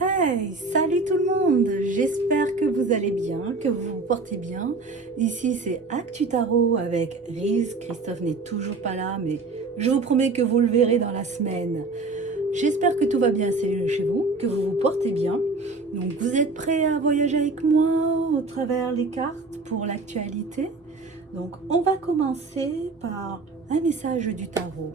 Hey, salut tout le monde! J'espère que vous allez bien, que vous vous portez bien. Ici c'est Actu Tarot avec Riz. Christophe n'est toujours pas là, mais je vous promets que vous le verrez dans la semaine. J'espère que tout va bien chez vous, que vous vous portez bien. Donc vous êtes prêts à voyager avec moi au travers les cartes pour l'actualité. Donc on va commencer par un message du tarot.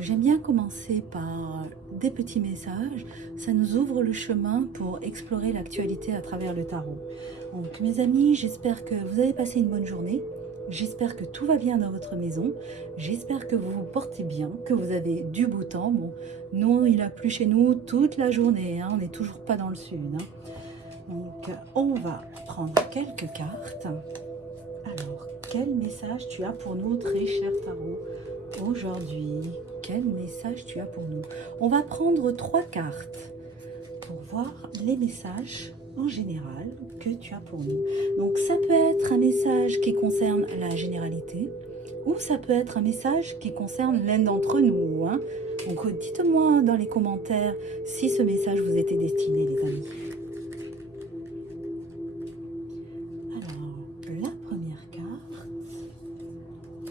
J'aime bien commencer par des petits messages, ça nous ouvre le chemin pour explorer l'actualité à travers le tarot. Donc mes amis, j'espère que vous avez passé une bonne journée, j'espère que tout va bien dans votre maison, j'espère que vous vous portez bien, que vous avez du beau temps. Bon, nous il a plu chez nous toute la journée, hein, on n'est toujours pas dans le sud. Donc on va prendre quelques cartes. Alors, quel message tu as pour nous, très cher tarot, aujourd'hui? Quel message tu as pour nous? On va prendre 3 cartes pour voir les messages en général que tu as pour nous. Donc ça peut être un message qui concerne la généralité ou ça peut être un message qui concerne l'un d'entre nous. Donc dites-moi dans les commentaires si ce message vous était destiné, les amis. Alors, la première carte,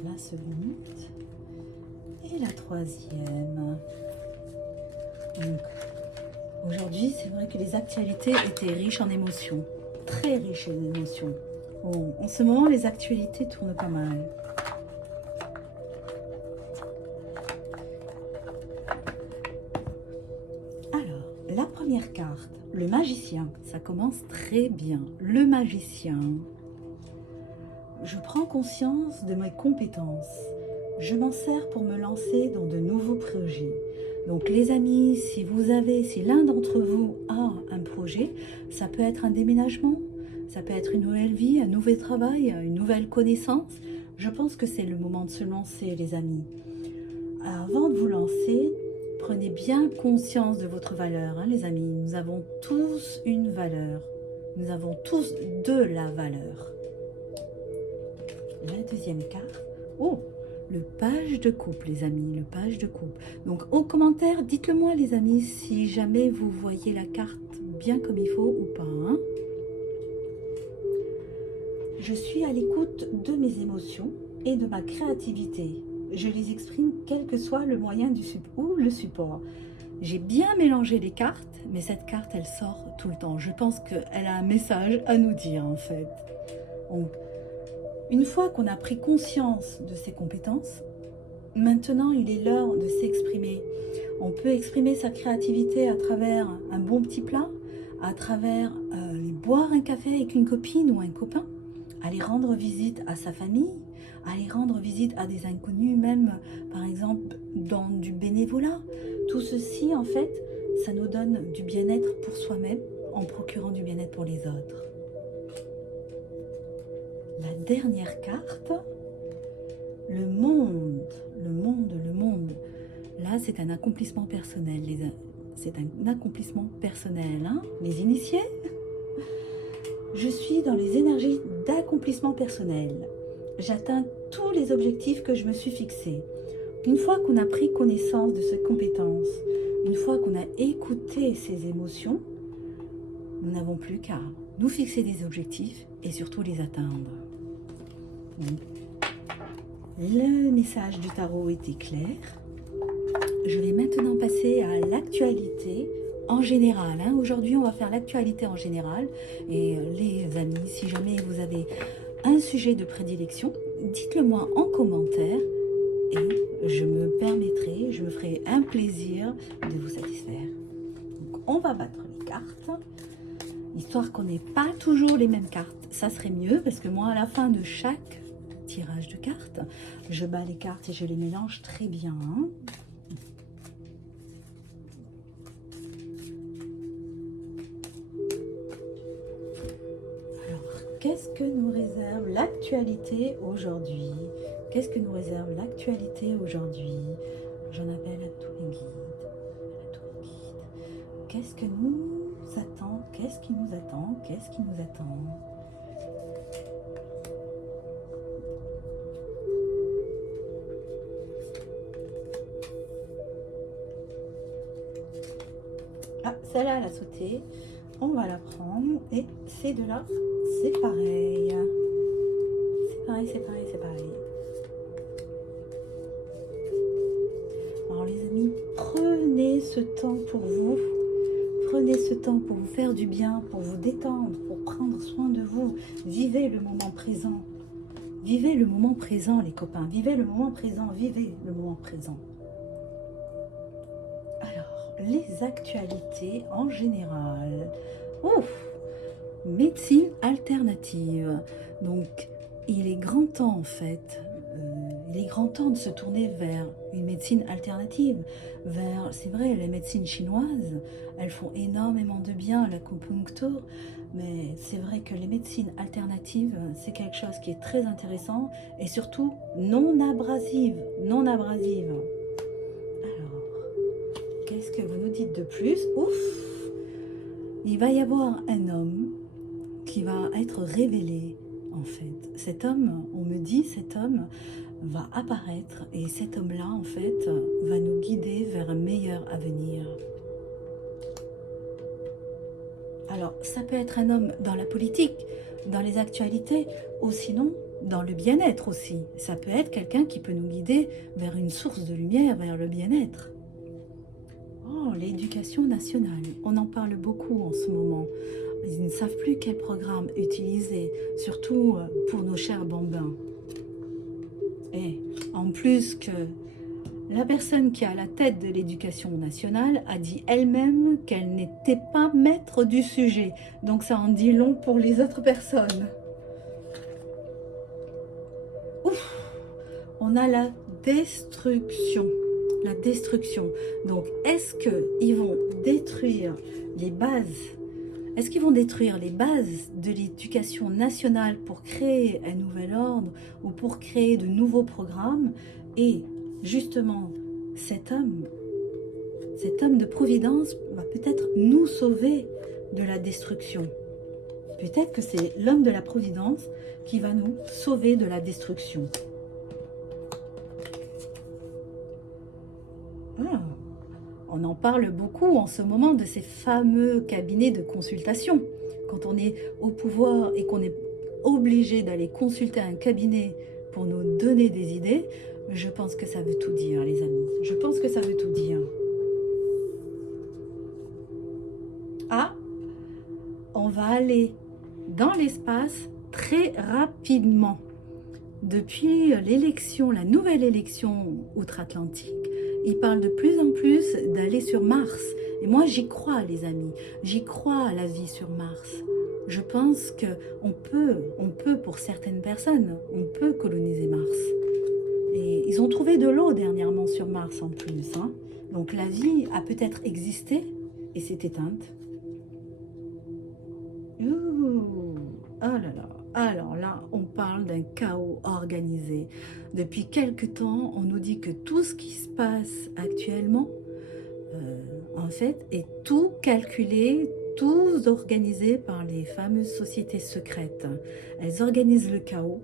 la seconde et la troisième. Donc, aujourd'hui, c'est vrai que les actualités étaient riches en émotions, très riches en émotions. Bon, en ce moment, les actualités tournent pas mal. Alors, la première carte, le magicien, ça commence très bien. Le magicien. Je prends conscience de mes compétences. Je m'en sers pour me lancer dans de nouveaux projets. Donc les amis, si l'un d'entre vous a un projet, ça peut être un déménagement, ça peut être une nouvelle vie, un nouveau travail, une nouvelle connaissance. Je pense que c'est le moment de se lancer, les amis. Avant de vous lancer, prenez bien conscience de votre valeur, les amis. Nous avons tous une valeur. Nous avons tous de la valeur. La deuxième carte. Oh, le page de coupe, les amis, le page de coupe. Donc, en commentaire, dites-le moi, les amis, si jamais vous voyez la carte bien comme il faut ou pas. Je suis à l'écoute de mes émotions et de ma créativité. Je les exprime quel que soit le moyen ou le support. J'ai bien mélangé les cartes, mais cette carte, elle sort tout le temps. Je pense qu'elle a un message à nous dire, en fait. Donc, une fois qu'on a pris conscience de ses compétences, maintenant il est l'heure de s'exprimer. On peut exprimer sa créativité à travers un bon petit plat, à travers boire un café avec une copine ou un copain, aller rendre visite à sa famille, aller rendre visite à des inconnus, même par exemple dans du bénévolat. Tout ceci en fait, ça nous donne du bien-être pour soi-même en procurant du bien-être pour les autres. La dernière carte, le monde. Là, c'est un accomplissement personnel. C'est un accomplissement personnel, les initiés. Je suis dans les énergies d'accomplissement personnel. J'atteins tous les objectifs que je me suis fixés. Une fois qu'on a pris connaissance de ces compétences, une fois qu'on a écouté ses émotions, nous n'avons plus qu'à nous fixer des objectifs et surtout les atteindre. Le message du tarot était clair. Je vais maintenant passer à l'actualité en général. Aujourd'hui, on va faire l'actualité en général. Et les amis, si jamais vous avez un sujet de prédilection, dites-le moi en commentaire et je me ferai un plaisir de vous satisfaire. Donc, on va battre les cartes. Histoire qu'on n'ait pas toujours les mêmes cartes. Ça serait mieux parce que moi, à la fin de chaque tirage de cartes, je bats les cartes et je les mélange très bien. Alors, qu'est-ce que nous réserve l'actualité aujourd'hui? Qu'est-ce que nous réserve l'actualité aujourd'hui? J'en appelle à tous les guides. Qu'est-ce que nous attend? Qu'est-ce qui nous attend? Qu'est-ce qui nous attend? Ah, celle-là, elle a sauté. On va la prendre. Et ces deux-là, c'est pareil. C'est pareil, c'est pareil, c'est pareil. Alors les amis, prenez ce temps pour vous. Prenez ce temps pour vous faire du bien, pour vous détendre, pour prendre soin de vous. Vivez le moment présent. Vivez le moment présent, les copains. Vivez le moment présent. Vivez le moment présent. Alors, les actualités en général. Ouf! Médecine alternative. Donc, il est grand temps en fait. Il est grand temps de se tourner vers une médecine alternative, vers, c'est vrai, les médecines chinoises, elles font énormément de bien, l'acupuncture, mais c'est vrai que les médecines alternatives, c'est quelque chose qui est très intéressant et surtout non abrasive, non abrasive. Alors, qu'est-ce que vous nous dites de plus? Ouf! Il va y avoir un homme qui va être révélé, en fait. Cet homme, on me dit, cet homme va apparaître et cet homme-là, en fait, va nous guider vers un meilleur avenir. Alors, ça peut être un homme dans la politique, dans les actualités, ou sinon dans le bien-être aussi. Ça peut être quelqu'un qui peut nous guider vers une source de lumière, vers le bien-être. Oh, l'éducation nationale, on en parle beaucoup en ce moment. Ils ne savent plus quel programme utiliser, surtout pour nos chers bambins. Et en plus que la personne qui est à la tête de l'éducation nationale a dit elle-même qu'elle n'était pas maître du sujet. Donc ça en dit long pour les autres personnes. Ouf, on a la destruction. La destruction. Donc est-ce qu'ils vont détruire les bases? Est-ce qu'ils vont détruire les bases de l'éducation nationale pour créer un nouvel ordre ou pour créer de nouveaux programmes? Et justement, cet homme de providence va peut-être nous sauver de la destruction. Peut-être que c'est l'homme de la providence qui va nous sauver de la destruction. Ah. On en parle beaucoup en ce moment de ces fameux cabinets de consultation. Quand on est au pouvoir et qu'on est obligé d'aller consulter un cabinet pour nous donner des idées, je pense que ça veut tout dire, les amis. Je pense que ça veut tout dire. Ah, on va aller dans l'espace très rapidement. Depuis l'élection, la nouvelle élection outre-Atlantique, ils parlent de plus en plus d'aller sur Mars. Et moi, j'y crois, les amis. J'y crois à la vie sur Mars. Je pense qu'on peut, pour certaines personnes, on peut coloniser Mars. Et ils ont trouvé de l'eau dernièrement sur Mars en plus. Hein. Donc la vie a peut-être existé et s'est éteinte. Ouh, oh là là. Alors là, on parle d'un chaos organisé. Depuis quelque temps, on nous dit que tout ce qui se passe actuellement, en fait, est tout calculé, tout organisé par les fameuses sociétés secrètes. Elles organisent le chaos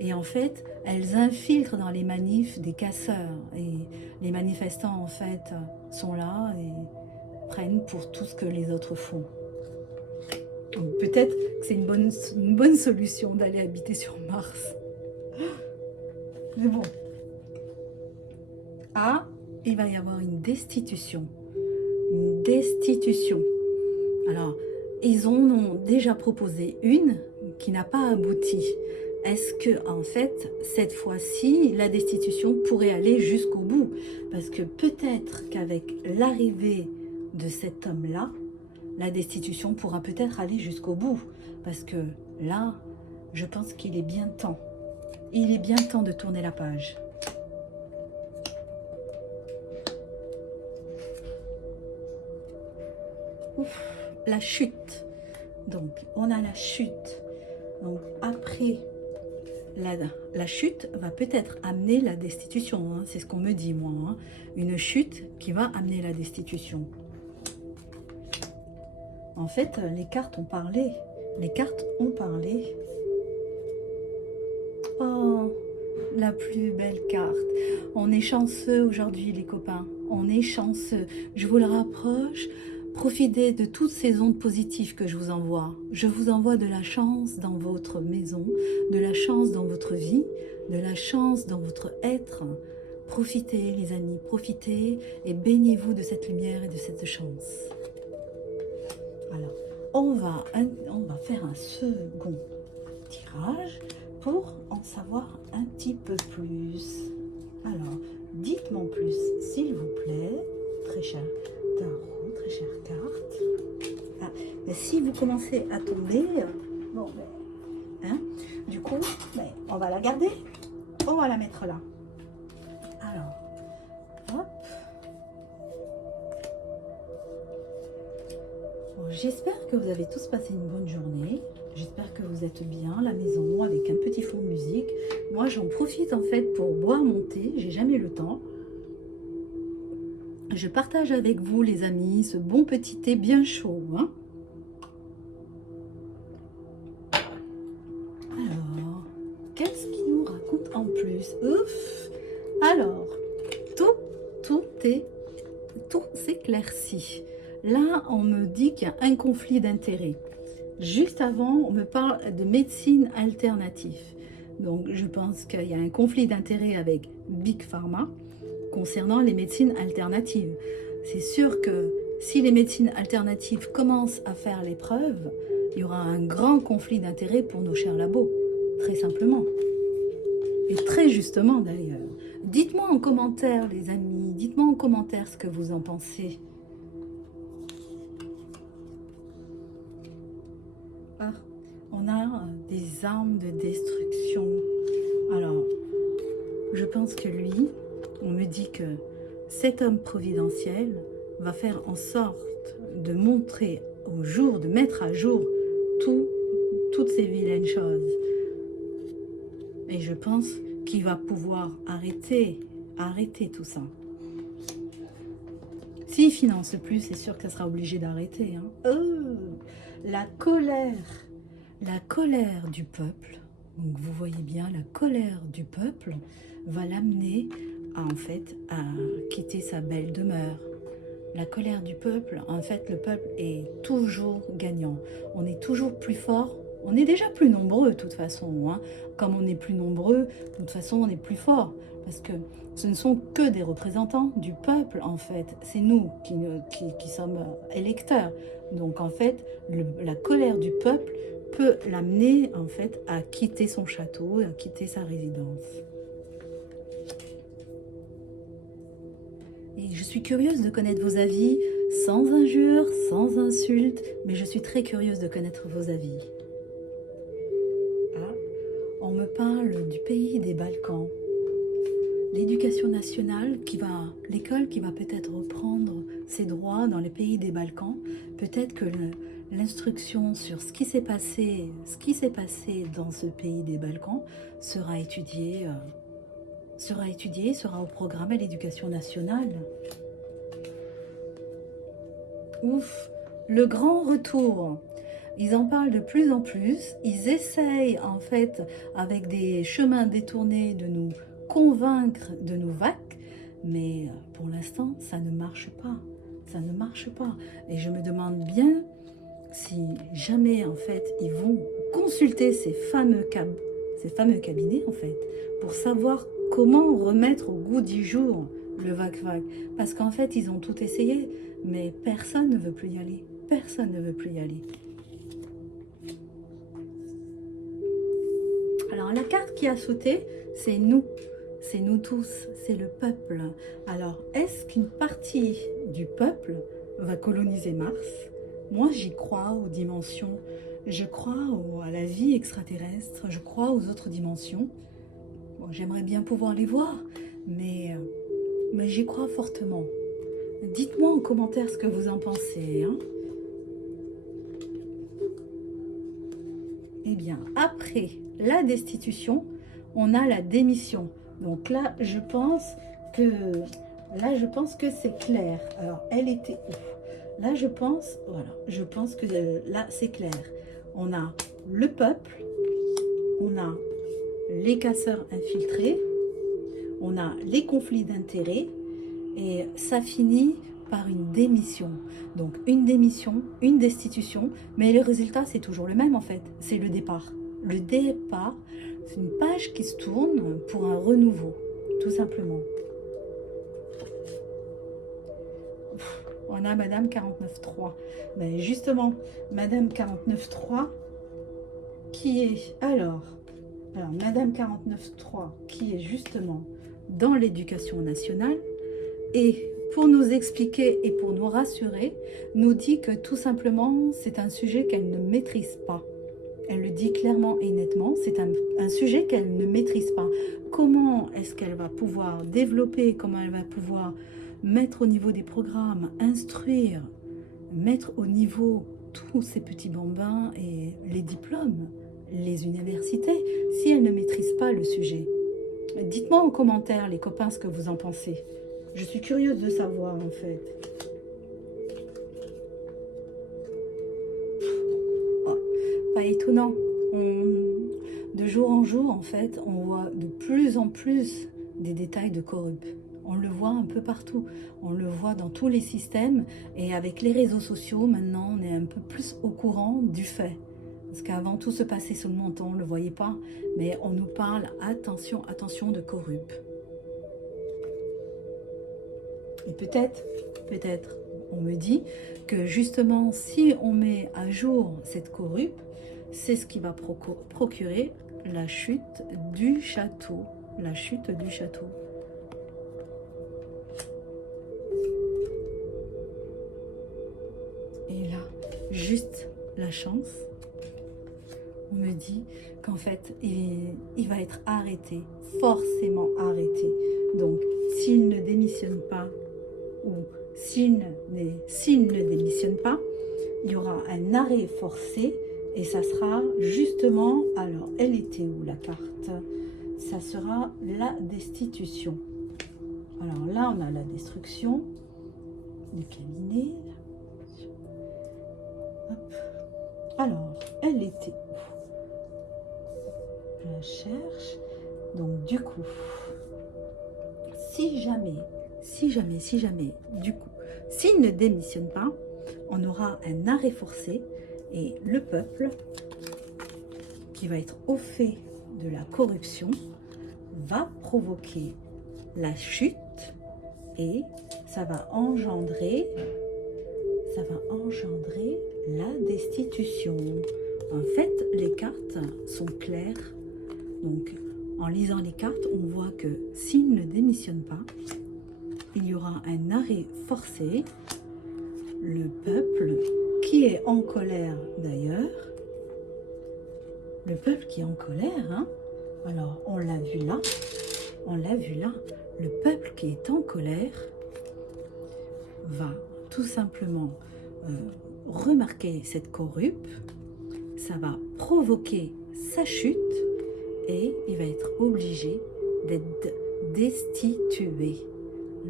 et en fait, elles infiltrent dans les manifs des casseurs. Et les manifestants, en fait, sont là et prennent pour tout ce que les autres font. Peut-être que c'est une bonne solution d'aller habiter sur Mars. Mais bon. Ah, il va y avoir une destitution. Une destitution. Alors, ils en ont déjà proposé une qui n'a pas abouti. Est-ce que, en fait, cette fois-ci, la destitution pourrait aller jusqu'au bout? Parce que peut-être qu'avec l'arrivée de cet homme-là, la destitution pourra peut-être aller jusqu'au bout. Parce que là, je pense qu'il est bien temps. Il est bien temps de tourner la page. Ouf, la chute. Donc, on a la chute. Donc, après, la chute va peut-être amener la destitution. Hein. C'est ce qu'on me dit, moi. Hein. Une chute qui va amener la destitution. En fait, les cartes ont parlé. Les cartes ont parlé. Oh, la plus belle carte. On est chanceux aujourd'hui, les copains. On est chanceux. Je vous le rapproche Profitez de toutes ces ondes positives que je vous envoie. Je vous envoie de la chance dans votre maison, de la chance dans votre vie, de la chance dans votre être. Profitez les amis, profitez et baignez-vous de cette lumière et de cette chance. Alors, on va faire un second tirage pour en savoir un petit peu plus. Alors, dites-moi en plus, s'il vous plaît, très cher tarot, très chère carte. Ah, mais si vous commencez à tomber, bon, hein, du coup, on va la garder, on va la mettre là. Alors, hop. Bon, j'espère que vous avez tous passé une bonne journée. J'espère que vous êtes bien à la maison avec un petit fond de musique. Moi, j'en profite en fait pour boire mon thé. J'ai jamais le temps. Je partage avec vous, les amis, ce bon petit thé bien chaud. Hein. Alors, qu'est-ce qu'il nous raconte en plus? Ouf. Alors, tout s'éclaircit. Là, on me dit qu'il y a un conflit d'intérêts. Juste avant, on me parle de médecine alternative. Donc, je pense qu'il y a un conflit d'intérêts avec Big Pharma concernant les médecines alternatives. C'est sûr que si les médecines alternatives commencent à faire les preuves, il y aura un grand conflit d'intérêts pour nos chers labos, très simplement. Et très justement d'ailleurs. Dites-moi en commentaire, les amis, dites-moi en commentaire ce que vous en pensez. Ah, on a des armes de destruction. Alors, je pense que lui, on me dit que cet homme providentiel va faire en sorte de montrer au jour, de mettre à jour toutes ces vilaines choses. Et je pense qu'il va pouvoir arrêter tout ça. S'il finance plus, c'est sûr que ça sera obligé d'arrêter. Hein. Oh, la colère du peuple. Donc vous voyez bien, la colère du peuple va l'amener en fait à quitter sa belle demeure. La colère du peuple, en fait, le peuple est toujours gagnant. On est toujours plus fort. On est déjà plus nombreux, de toute façon. Hein. Comme on est plus nombreux, de toute façon, on est plus fort. Parce que ce ne sont que des représentants du peuple, en fait. C'est nous qui sommes électeurs. Donc, en fait, la colère du peuple peut l'amener, en fait, à quitter son château, à quitter sa résidence. Et je suis curieuse de connaître vos avis, sans injures, sans insultes, mais je suis très curieuse de connaître vos avis. Ah, on me parle du pays des Balkans. L'éducation nationale, l'école qui va peut-être reprendre ses droits dans les pays des Balkans, peut-être que l'instruction sur ce qui s'est passé dans ce pays des Balkans sera étudiée, sera au programme à l'éducation nationale. Ouf, le grand retour. Ils en parlent de plus en plus. Ils essayent en fait avec des chemins détournés de nous convaincre de nous vaincre, mais pour l'instant ça ne marche pas. Ça ne marche pas. Et je me demande bien si jamais en fait ils vont consulter ces fameux cabinets en fait pour savoir comment remettre au goût du jour le vague-vague. Parce qu'en fait, ils ont tout essayé, mais personne ne veut plus y aller. Personne ne veut plus y aller. Alors, la carte qui a sauté, c'est nous. C'est nous tous, c'est le peuple. Alors, est-ce qu'une partie du peuple va coloniser Mars? Moi, j'y crois aux dimensions. Je crois à la vie extraterrestre. Je crois aux autres dimensions. Bon, j'aimerais bien pouvoir les voir, mais j'y crois fortement. Dites-moi en commentaire ce que vous en pensez. Hein. Eh bien, après la destitution, on a la démission. Donc là, je pense que c'est clair. Alors, elle était où? Là, je pense que là, c'est clair. On a le peuple, on a les casseurs infiltrés, on a les conflits d'intérêts et ça finit par une démission. Donc une démission, une destitution, mais le résultat c'est toujours le même en fait, c'est le départ. Le départ, c'est une page qui se tourne pour un renouveau, tout simplement. On a Madame 49.3. Mais justement, Madame 49.3, qui est alors Madame 49.3, qui est justement dans l'éducation nationale, et pour nous expliquer et pour nous rassurer, nous dit que tout simplement, c'est un sujet qu'elle ne maîtrise pas. Elle le dit clairement et nettement, c'est un sujet qu'elle ne maîtrise pas. Comment est-ce qu'elle va pouvoir développer, comment elle va pouvoir mettre au niveau des programmes, instruire, mettre au niveau tous ces petits bambins et les diplômes, les universités, si elle ne maîtrise pas le sujet. Dites-moi en commentaire, les copains, ce que vous en pensez. Je suis curieuse de savoir, en fait. Oh, pas étonnant. De jour en jour, en fait, on voit de plus en plus des détails de corruption. On le voit un peu partout. On le voit dans tous les systèmes. Et avec les réseaux sociaux, maintenant, on est un peu plus au courant du fait. Parce qu'avant, tout se passait sur le menton, on ne le voyait pas. Mais on nous parle, attention, attention de corruption. Et peut-être, on me dit que justement, si on met à jour cette corruption, c'est ce qui va procurer la chute du château. La chute du château. Et là, juste la chance, on me dit qu'en fait, il va être arrêté, forcément arrêté. Donc, s'il ne démissionne pas, ou s'il ne démissionne pas, il y aura un arrêt forcé, et ça sera justement, alors, elle était où la carte? Ça sera la destitution. Alors là, on a la destruction du cabinet. Hop. Alors, elle était où? Je la cherche. Donc, du coup, si jamais, du coup, s'il ne démissionne pas, on aura un arrêt forcé et le peuple, qui va être au fait de la corruption, va provoquer la chute et ça va engendrer la destitution. En fait, les cartes sont claires. Donc, en lisant les cartes, on voit que s'il ne démissionne pas, il y aura un arrêt forcé. Le peuple qui est en colère d'ailleurs, le peuple qui est en colère, hein. Alors on l'a vu là, le peuple qui est en colère va tout simplement remarquer cette corruption, ça va provoquer sa chute et il va être obligé d'être destitué.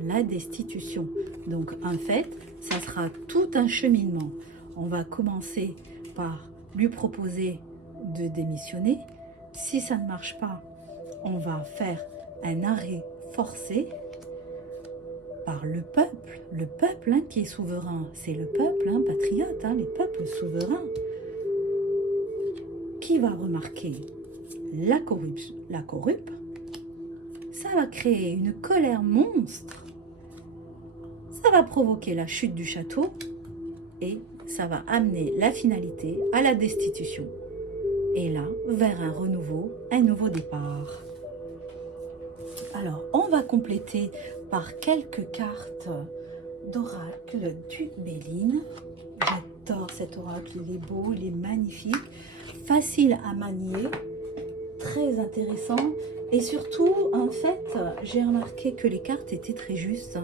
La destitution. Donc en fait, ça sera tout un cheminement. On va commencer par lui proposer de démissionner. Si ça ne marche pas, on va faire un arrêt forcé par le peuple hein, qui est souverain. C'est le peuple, hein, patriote, hein, les peuples souverains, qui va remarquer la corruption. Ça va créer une colère monstre. Ça va provoquer la chute du château et ça va amener la finalité à la destitution. Et là, vers un renouveau, un nouveau départ. Alors, on va compléter par quelques cartes d'oracle du Béline. J'adore cet oracle, il est beau, il est magnifique, facile à manier, très intéressant. Et surtout, en fait, j'ai remarqué que les cartes étaient très justes.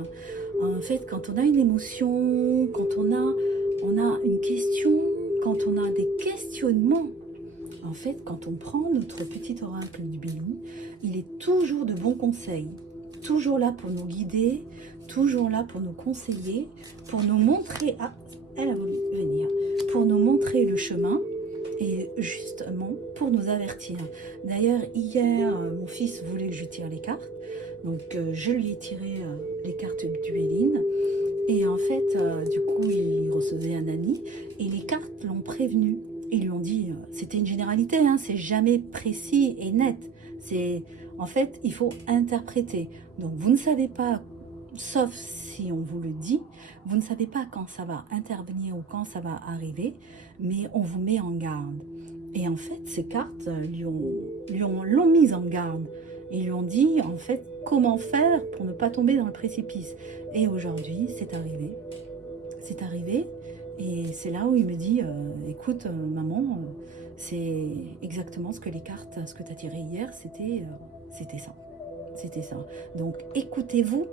En fait, quand on a une émotion, quand on a une question, quand on a des questionnements, en fait, quand on prend notre petit oracle du Béline, il est toujours de bons conseils, toujours là pour nous guider, toujours là pour nous conseiller, pour nous montrer, ah, elle a voulu venir, pour nous montrer le chemin et justement pour nous avertir. D'ailleurs, hier, mon fils voulait que je lui tire les cartes, donc je lui ai tiré les cartes du Béline Et en fait, du coup, il recevait un ami et les cartes l'ont prévenu. Ils lui ont dit, c'était une généralité, hein, c'est jamais précis et net. C'est, en fait, il faut interpréter. Donc, vous ne savez pas, sauf si on vous le dit, vous ne savez pas quand ça va intervenir ou quand ça va arriver, mais on vous met en garde. Et en fait, ces cartes l'ont mise en garde. Ils lui ont dit, en fait, comment faire pour ne pas tomber dans le précipice. Et aujourd'hui, c'est arrivé. C'est arrivé. Et c'est là où il me dit, écoute, maman, c'est exactement ce que les cartes, ce que tu as tiré hier, c'était ça. C'était ça. Donc, écoutez-vous,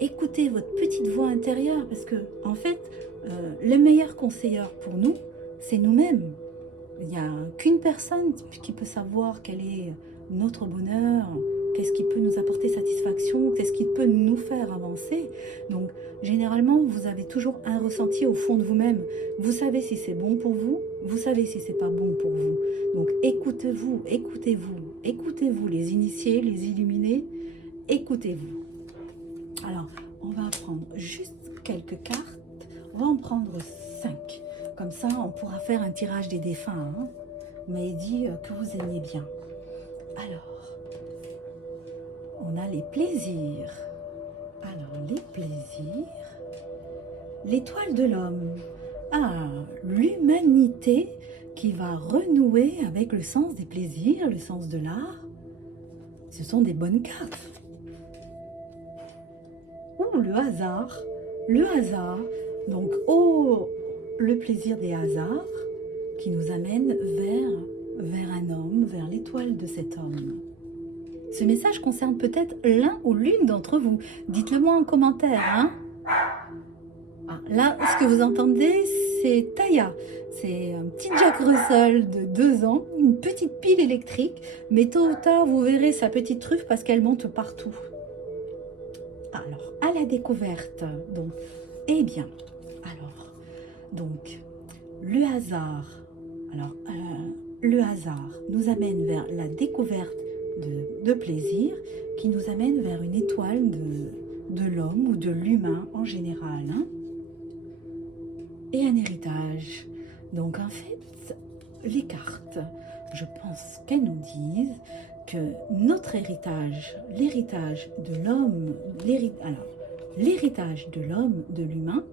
écoutez votre petite voix intérieure, parce que, en fait, le meilleur conseilleur pour nous, c'est nous-mêmes. Il n'y a qu'une personne qui peut savoir quel est notre bonheur, qu'est-ce qui peut nous apporter satisfaction, qu'est-ce qui peut nous faire avancer. Donc, généralement, vous avez toujours un ressenti au fond de vous-même. Vous savez si c'est bon pour vous, vous savez si c'est pas bon pour vous. Donc, écoutez-vous, écoutez-vous, écoutez-vous, les initiés, les illuminés, écoutez-vous. Alors, on va prendre juste quelques cartes. On va en prendre 5. Comme ça, on pourra faire un tirage des défunts. Hein. Mais il dit que vous aimiez bien. Alors, on a les plaisirs. Alors, les plaisirs. L'étoile de l'homme. Ah, l'humanité qui va renouer avec le sens des plaisirs, le sens de l'art. Ce sont des bonnes cartes. Ouh, le hasard. Le hasard. Donc, oh, le plaisir des hasards qui nous amène vers un homme, vers l'étoile de cet homme. Ce message concerne peut-être l'un ou l'une d'entre vous. Dites-le moi en commentaire. Hein. Ah, là, ce que vous entendez, c'est Taya. C'est un petit Jack Russell de 2 ans, une petite pile électrique. Mais tôt ou tard, vous verrez sa petite truffe parce qu'elle monte partout. Alors, à la découverte. Donc, eh bien, alors, donc, le hasard. Alors, le hasard nous amène vers la découverte de plaisir qui nous amène vers une étoile de l'homme ou de l'humain en général. Hein, et un héritage. Donc, en fait, les cartes, je pense qu'elles nous disent que notre héritage, l'héritage de l'homme, l'héritage de l'homme, de l'humain,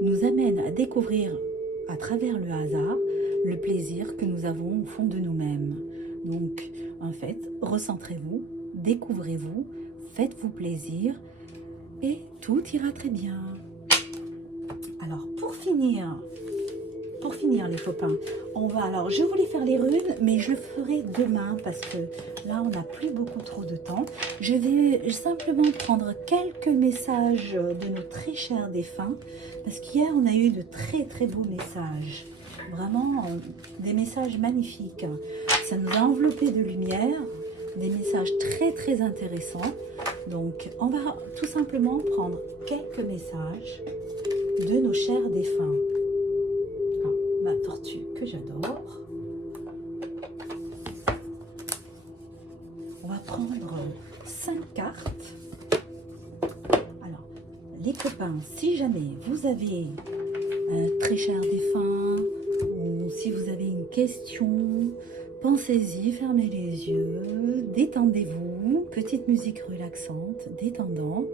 nous amène à découvrir à travers le hasard le plaisir que nous avons au fond de nous-mêmes. Donc, en fait, recentrez-vous, découvrez-vous, faites-vous plaisir et tout ira très bien. Alors, pour finir les copains, je voulais faire les runes, mais je le ferai demain parce que là, on n'a plus beaucoup trop de temps. Je vais simplement prendre quelques messages de nos très chers défunts parce qu'hier, on a eu de très très beaux messages. Vraiment, des messages magnifiques. Ça nous a enveloppé de lumière, des messages très très intéressants. Donc, on va tout simplement prendre quelques messages de nos chers défunts. Ah, ma tortue que j'adore. On va prendre 5 cartes. Alors, les copains, si jamais vous avez un très cher défunt ou si vous avez une question, pensez-y, fermez les yeux, détendez-vous, petite musique relaxante, détendante.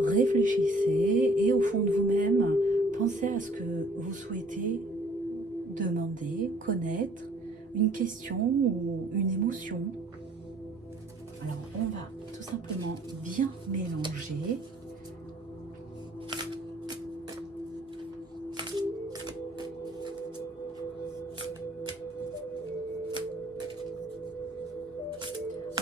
Réfléchissez et au fond de vous-même, pensez à ce que vous souhaitez demander, connaître, une question ou une émotion. Alors, on va tout simplement bien mélanger.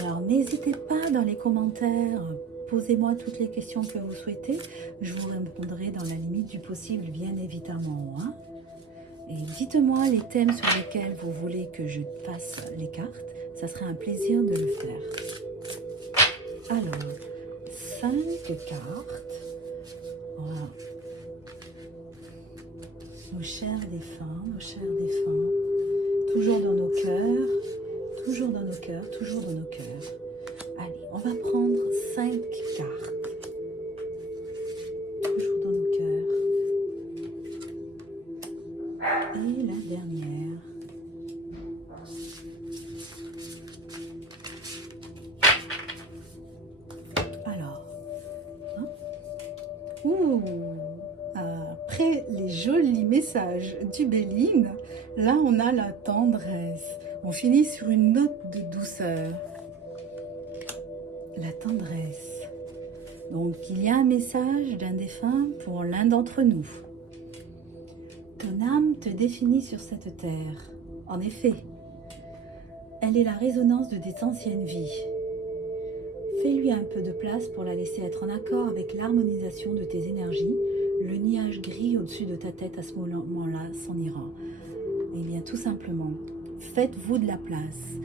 Alors, n'hésitez pas dans les commentaires. Posez-moi toutes les questions que vous souhaitez. Je vous répondrai dans la limite du possible, bien évidemment. Hein. Et dites-moi les thèmes sur lesquels vous voulez que je passe les cartes. Ça serait un plaisir de le faire. Alors, 5 cartes. Voilà. Nos chers défunts. Toujours dans nos cœurs. Toujours dans nos cœurs, toujours dans nos cœurs. Allez, on va prendre 5 cartes. Toujours Et la dernière. Alors, hein. Ouh, après les jolis messages du Béline, là on a la tendresse. On finit sur une note de douceur. La tendresse. Donc il y a un message d'un défunt pour l'un d'entre nous. Ton âme te définit sur cette terre. En effet, elle est la résonance de tes anciennes vies. Fais-lui un peu de place pour la laisser être en accord avec l'harmonisation de tes énergies. Le nuage gris au-dessus de ta tête à ce moment-là s'en ira. Eh bien, tout simplement, faites-vous de la place.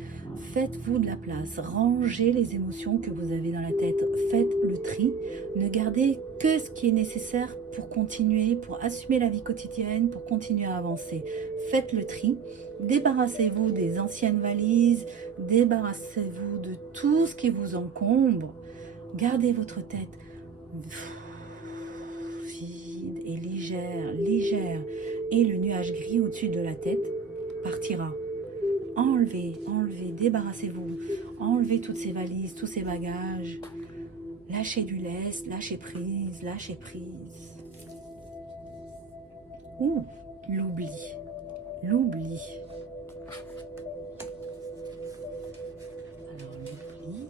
Faites-vous de la place. Rangez les émotions que vous avez dans la tête. Faites le tri. Ne gardez que ce qui est nécessaire pour continuer, pour assumer la vie quotidienne, pour continuer à avancer. Faites le tri. Débarrassez-vous des anciennes valises. Débarrassez-vous de tout ce qui vous encombre. Gardez votre tête vide et légère, légère. Et le nuage gris au-dessus de la tête partira. Enlevez, enlevez, débarrassez-vous. Enlevez toutes ces valises, tous ces bagages. Lâchez du lest, lâchez prise, lâchez prise. Ouh, l'oubli, l'oubli. Alors, l'oubli.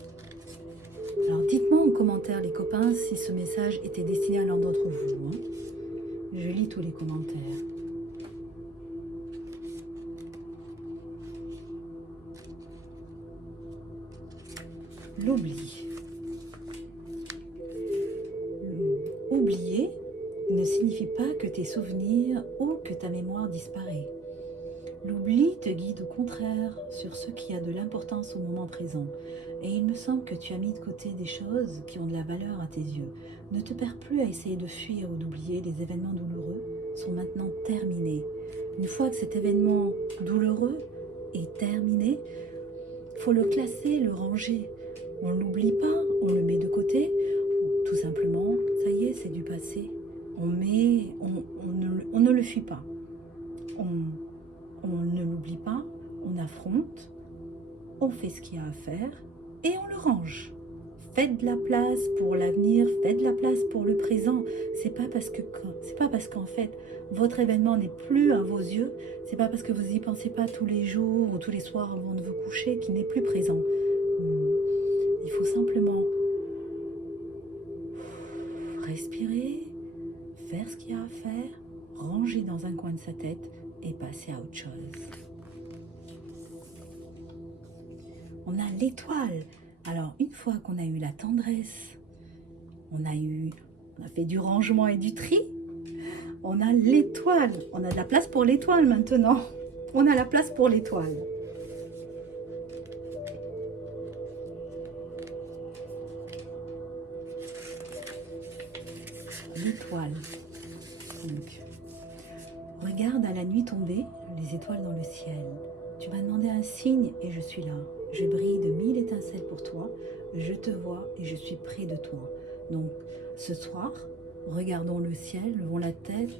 Alors, dites-moi en commentaire, les copains, si ce message était destiné à l'un d'entre vous. Hein. Je lis tous les commentaires. L'oubli. Oublier ne signifie pas que tes souvenirs ou que ta mémoire disparaît. L'oubli te guide au contraire sur ce qui a de l'importance au moment présent. Et il me semble que tu as mis de côté des choses qui ont de la valeur à tes yeux. Ne te perds plus à essayer de fuir ou d'oublier. Les événements douloureux sont maintenant terminés. Une fois que cet événement douloureux est terminé, il faut le classer, le ranger. On ne l'oublie pas, on le met de côté. Tout simplement, ça y est, c'est du passé. On ne le fuit pas. On ne l'oublie pas, on affronte, on fait ce qu'il y a à faire et on le range. Faites de la place pour l'avenir, faites de la place pour le présent. C'est pas parce qu'en fait votre événement n'est plus à vos yeux, c'est pas parce que vous n'y pensez pas tous les jours ou tous les soirs avant de vous coucher qu'il n'est plus présent. Il faut simplement respirer, faire ce qu'il y a à faire, ranger dans un coin de sa tête et passer à autre chose. On a l'étoile. Alors, une fois qu'on a eu la tendresse, on a fait du rangement et du tri, on a l'étoile. On a de la place pour l'étoile maintenant. On a la place pour l'étoile. L'étoile. Donc, regarde à la nuit tombée les étoiles dans le ciel. Tu m'as demandé un signe et je suis là. Je brille de 1000 étincelles pour toi. Je te vois et je suis près de toi. Donc, ce soir, regardons le ciel, levons la tête.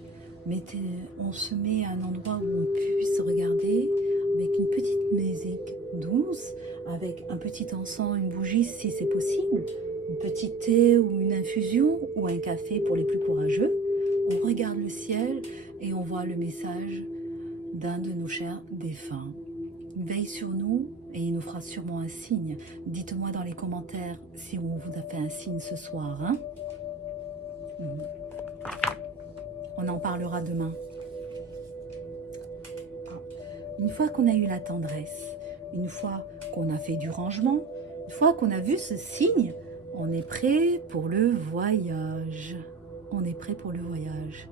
On se met à un endroit où on puisse regarder avec une petite musique douce, avec un petit encens, une bougie si c'est possible, un petit thé ou une infusion ou un café pour les plus courageux. On regarde le ciel et on voit le message d'un de nos chers défunts. Veille sur nous et il nous fera sûrement un signe. Dites-moi dans les commentaires si on vous a fait un signe ce soir. Hein. On en parlera demain. Une fois qu'on a eu la tendresse, une fois qu'on a fait du rangement, une fois qu'on a vu ce signe, on est prêt pour le voyage. On est prêt pour le voyage.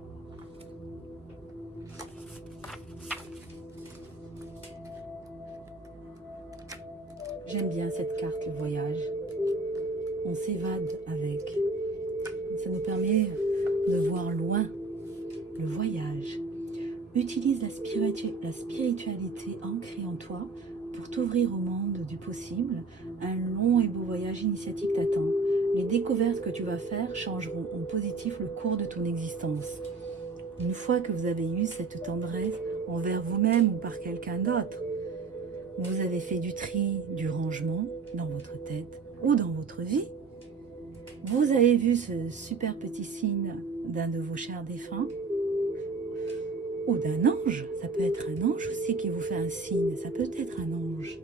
J'aime bien cette carte, le voyage. On s'évade avec. Ça nous permet de voir loin le voyage. Utilise la spiritualité ancrée en toi pour t'ouvrir au monde du possible. Un long et beau voyage initiatique t'attend. Les découvertes que tu vas faire changeront en positif le cours de ton existence. Une fois que vous avez eu cette tendresse, envers vous-même ou par quelqu'un d'autre. Vous avez fait du tri, du rangement dans votre tête ou dans votre vie. Vous avez vu ce super petit signe d'un de vos chers défunts ou d'un ange. Ça peut être un ange aussi qui vous fait un signe. Ça peut être un ange.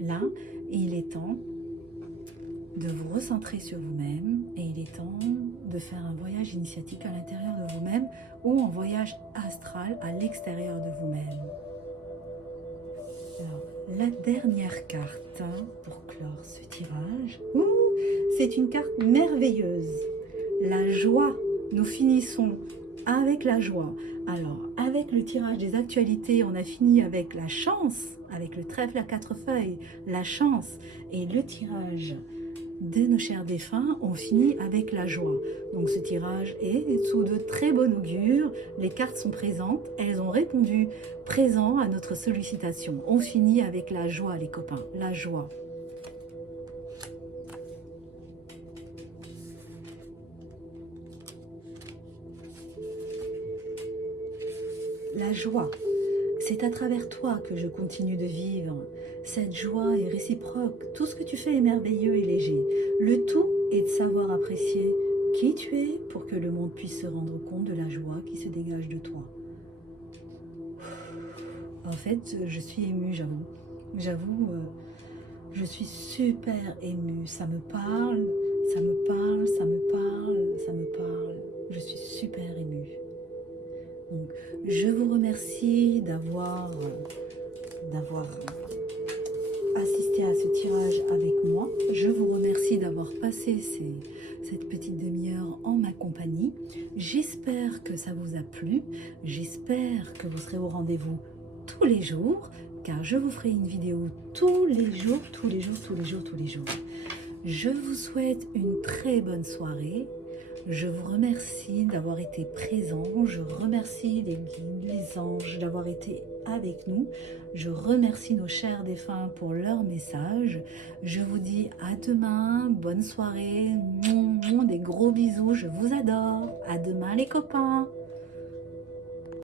Là, il est temps de vous recentrer sur vous-même et il est temps de faire un voyage initiatique à l'intérieur de vous-même ou un voyage astral à l'extérieur de vous-même. Alors, la dernière carte pour clore ce tirage, c'est une carte merveilleuse. La joie. Nous finissons avec la joie. Alors, avec le tirage des actualités, on a fini avec la chance, avec le trèfle à 4 feuilles, la chance et le tirage de nos chers défunts, on finit avec la joie. Donc ce tirage est sous de très bon augure, les cartes sont présentes, elles ont répondu présent à notre sollicitation. On finit avec la joie les copains, la joie. La joie, c'est à travers toi que je continue de vivre. Cette joie est réciproque. Tout ce que tu fais est merveilleux et léger. Le tout est de savoir apprécier qui tu es pour que le monde puisse se rendre compte de la joie qui se dégage de toi. En fait, je suis émue, j'avoue. J'avoue, je suis super émue. Ça me parle, ça me parle, ça me parle, ça me parle. Je suis super émue. Donc, je vous remercie d'avoir assisté à ce tirage avec moi. Je vous remercie d'avoir passé cette petite demi-heure en ma compagnie. J'espère que ça vous a plu. J'espère que vous serez au rendez-vous tous les jours, car je vous ferai une vidéo tous les jours, tous les jours, tous les jours, tous les jours. Je vous souhaite une très bonne soirée. Je vous remercie d'avoir été présent. Je remercie les guides, les anges d'avoir été avec nous. Je remercie nos chers défunts pour leur message. Je vous dis à demain. Bonne soirée. Des gros bisous. Je vous adore. À demain les copains.